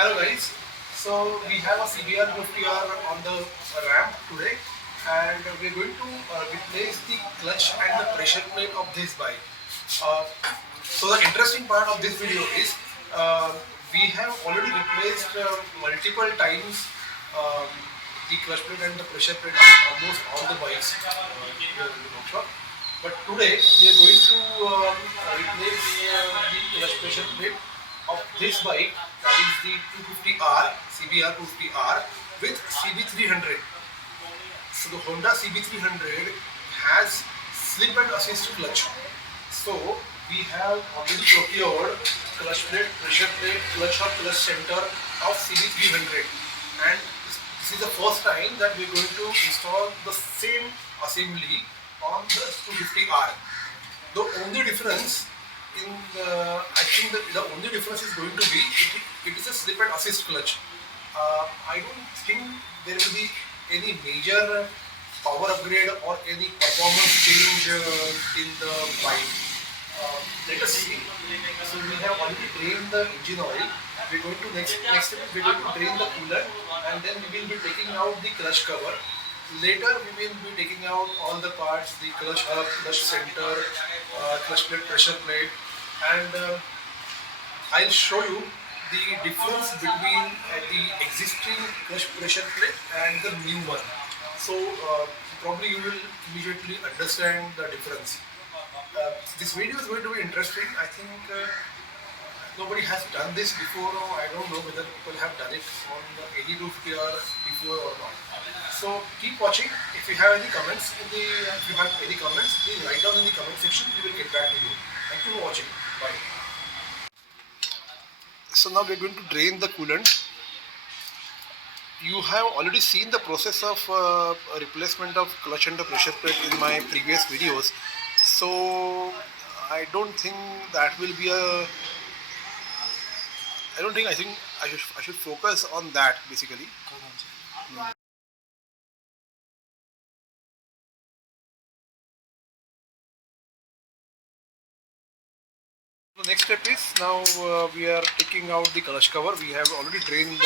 Hello guys, so we have a CBR 50R on the ramp today and we're going to replace the clutch and the pressure plate of this bike. Uh, so the interesting part of this video is we have already replaced multiple times um, the clutch plate and the pressure plate of almost all the bikes here in the workshop. But today we are going to replace the clutch pressure plate of this bike, that is the 250R, CBR 250R with CB300. So the Honda CB300 has slip and assist clutch. So we have already procured clutch plate, pressure plate, clutch hub, clutch center of CB300, and this is the first time that we are going to install the same assembly on the 250R. The only difference I think the only difference is going to be it is a slip and assist clutch. I don't think there will be any major power upgrade or any performance change in the bike. Let us see. So we have already drained the engine oil. We're going to next step we're going to drain the coolant, and then we will be taking out the clutch cover. Later we will be taking out all the parts, the clutch hub, clutch center, clutch plate, pressure plate, and I'll show you the difference between the existing clutch pressure plate and the new one. So probably you will immediately understand the difference. This video is going to be interesting. I think nobody has done this before, or I don't know whether people have done it on any 250R before or not. So keep watching. If you have any comments please write down in the comment section. We will get back to you. Thank you for watching. Bye. So now we are going to drain the coolant. You have already seen the process of replacement of clutch and the pressure plate in my previous videos. So I think I should focus on that basically. The next step is now we are taking out the clutch cover. We have already drained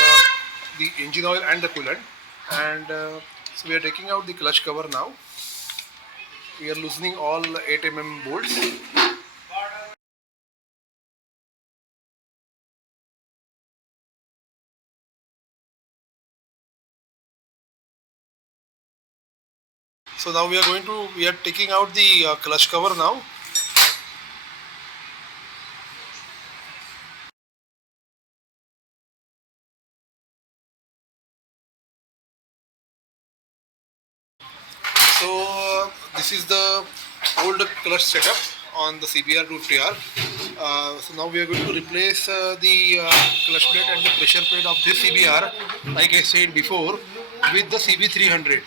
the engine oil and the coolant, and so we are taking out the clutch cover now. We are loosening all 8 mm bolts. So now we are taking out the clutch cover now. So this is the old clutch setup on the CBR 250R. So now we are going to replace the clutch plate and the pressure plate of this CBR, like I said before, with the CB300.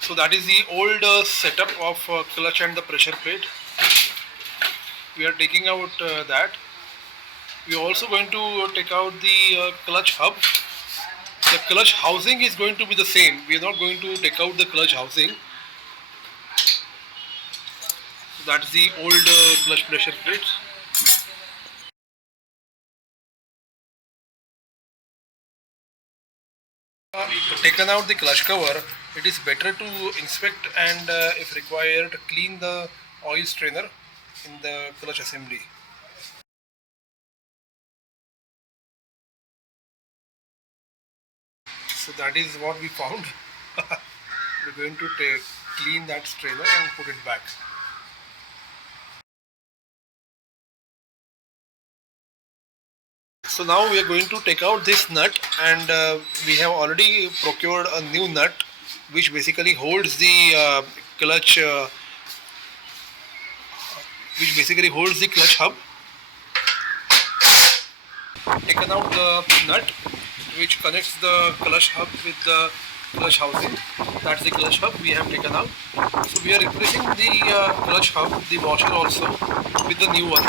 So that is the old setup of clutch and the pressure plate. We are taking out that. We are also going to take out the clutch hub. The clutch housing is going to be the same. We are not going to take out the clutch housing. So that's the old clutch pressure plate. Taken out the clutch cover, it is better to inspect and if required clean the oil strainer in the clutch assembly. So that is what we found. We're going to clean that strainer and put it back. So now we are going to take out this nut, and we have already procured a new nut which basically holds the clutch hub. Taken out the nut which connects the clutch hub with the clutch housing. That's the clutch hub we have taken out. So we are replacing the clutch hub, the washer also, with the new one.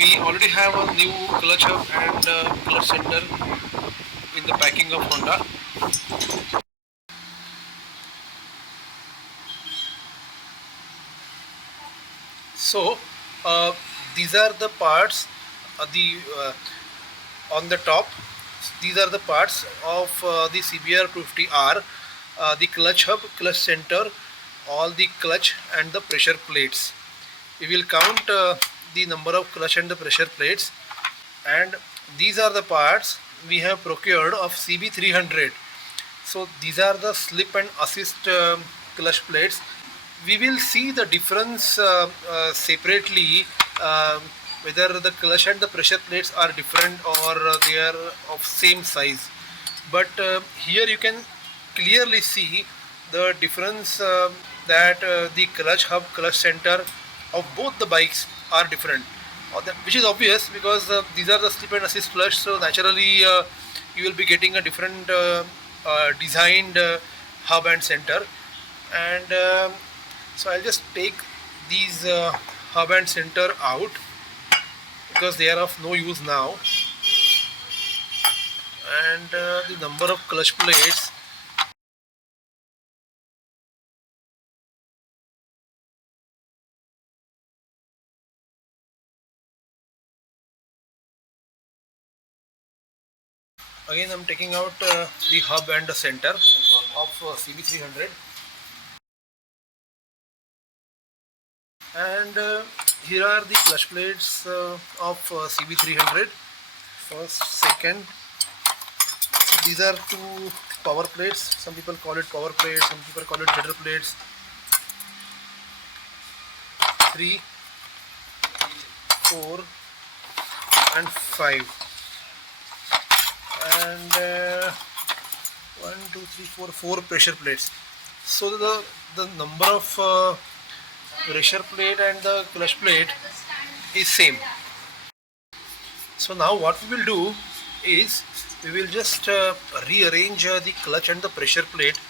we already have a new clutch hub and clutch center in the packing of Honda. So these are the parts, the on the top. These are the parts of the CBR 250R, the clutch hub, clutch center, all the clutch and the pressure plates. We will count the number of clutch and the pressure plates, and these are the parts we have procured of CB300. So these are the slip and assist clutch plates. We will see the difference separately, whether the clutch and the pressure plates are different or they are of same size. But here you can clearly see the difference, that the clutch hub, clutch center of both the bikes are different, which is obvious because these are the slip and assist clutch, so naturally you will be getting a different designed hub and center. And so I'll just take these hub and center out because they are of no use now. And the number of clutch plates, again I'm taking out the hub and the center of CB300. And here are the clutch plates of CB300. First, second. These are two power plates. Some people call it power plates, some people call it header plates. 3, 4 and 5. And 1, 2, 3, 4, 4 pressure plates. So the number of pressure plate and the clutch plate is same. So now what we will do is we will just rearrange the clutch and the pressure plate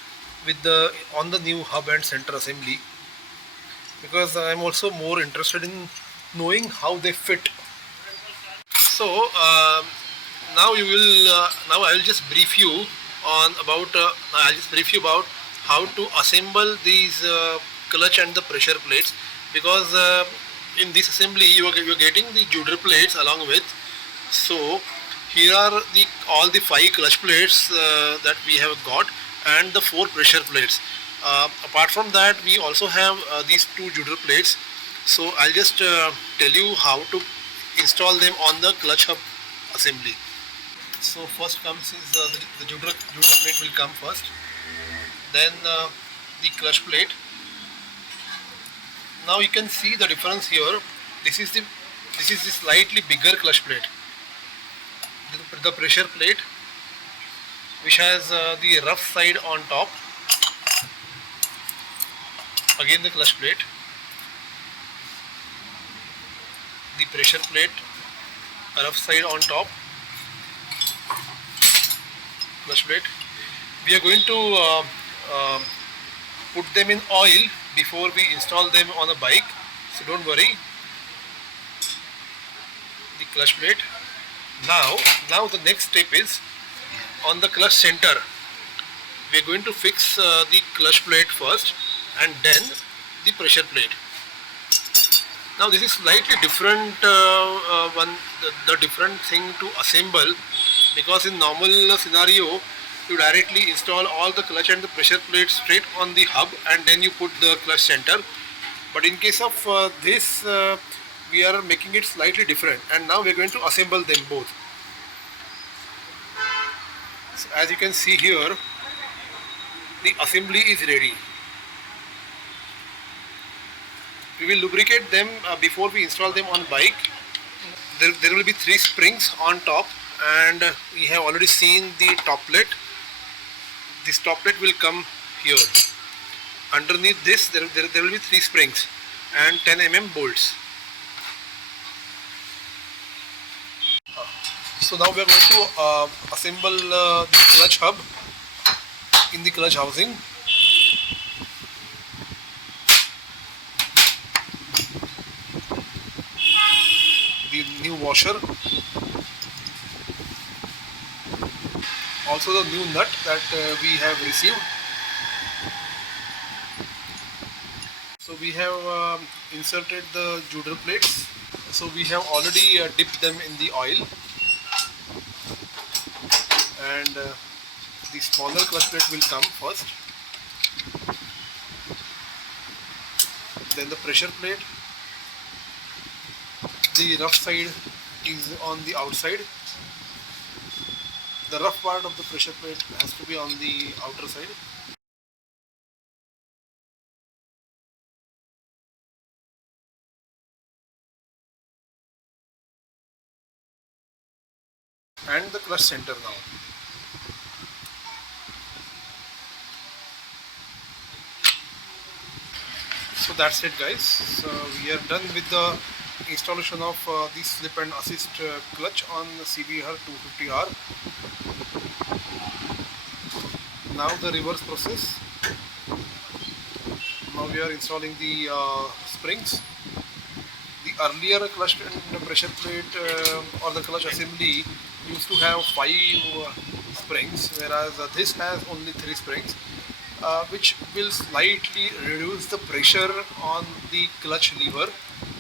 with the on the new hub and center assembly, because I am also more interested in knowing how they fit. So now you will now I will just brief you on about how to assemble these clutch and the pressure plates, because in this assembly you are getting the Judder plates along with. So here are all the 5 clutch plates that we have got, and the 4 pressure plates. Apart from that, we also have these 2 Judder plates. So I'll just tell you how to install them on the clutch hub assembly. So first comes is the Judder plate will come first, then the clutch plate. Now you can see the difference here. This is the slightly bigger clutch plate. The pressure plate, which has the rough side on top. Again the clutch plate, the pressure plate, rough side on top, clutch plate. We are going to put them in oil before we install them on a bike, so don't worry. The clutch plate. Now the next step is on the clutch center. We are going to fix the clutch plate first and then the pressure plate. Now this is slightly different the different thing to assemble, because in normal scenario you directly install all the clutch and the pressure plates straight on the hub and then you put the clutch center. But in case of this we are making it slightly different, and now we are going to assemble them both. So as you can see here, the assembly is ready. We will lubricate them before we install them on bike. There will be 3 springs on top, and we have already seen the top plate. This top plate will come here. Underneath this there will be 3 springs and 10 mm bolts. So now we are going to assemble the clutch hub in the clutch housing. The washer, also the new nut that we have received. So we have inserted the Joodle plates. So we have already dipped them in the oil, and the smaller clutch plate will come first, then the pressure plate. The rough side is on the outside. The rough part of the pressure plate has to be on the outer side. And the clutch center now. So that's it, guys. So we are done with the installation of the slip and assist clutch on CBR 250R. Now the reverse process. Now we are installing the springs. The earlier clutch and pressure plate or the clutch assembly used to have 5 springs, whereas this has only 3 springs, which will slightly reduce the pressure on the clutch lever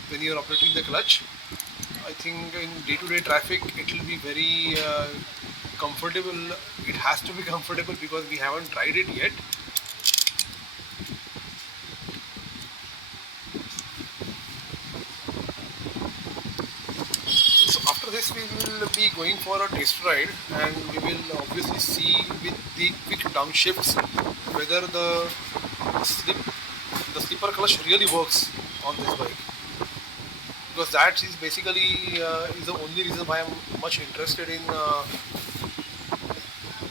when you are operating the clutch. I think in day-to-day traffic it will be very comfortable. It has to be comfortable because we haven't tried it yet. So after this we will be going for a test ride, and we will obviously see with the quick downshifts whether the slipper clutch really works on this bike, because that is basically is the only reason why I'm much interested in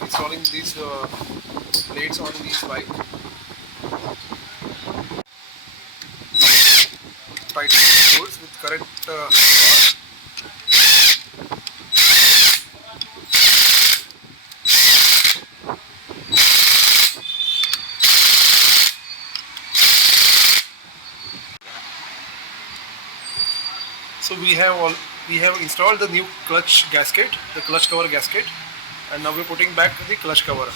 installing these plates on this bike. Tighten the bolts with correct rod. So we have installed the new clutch gasket, the clutch cover gasket, and now we're putting back the clutch cover.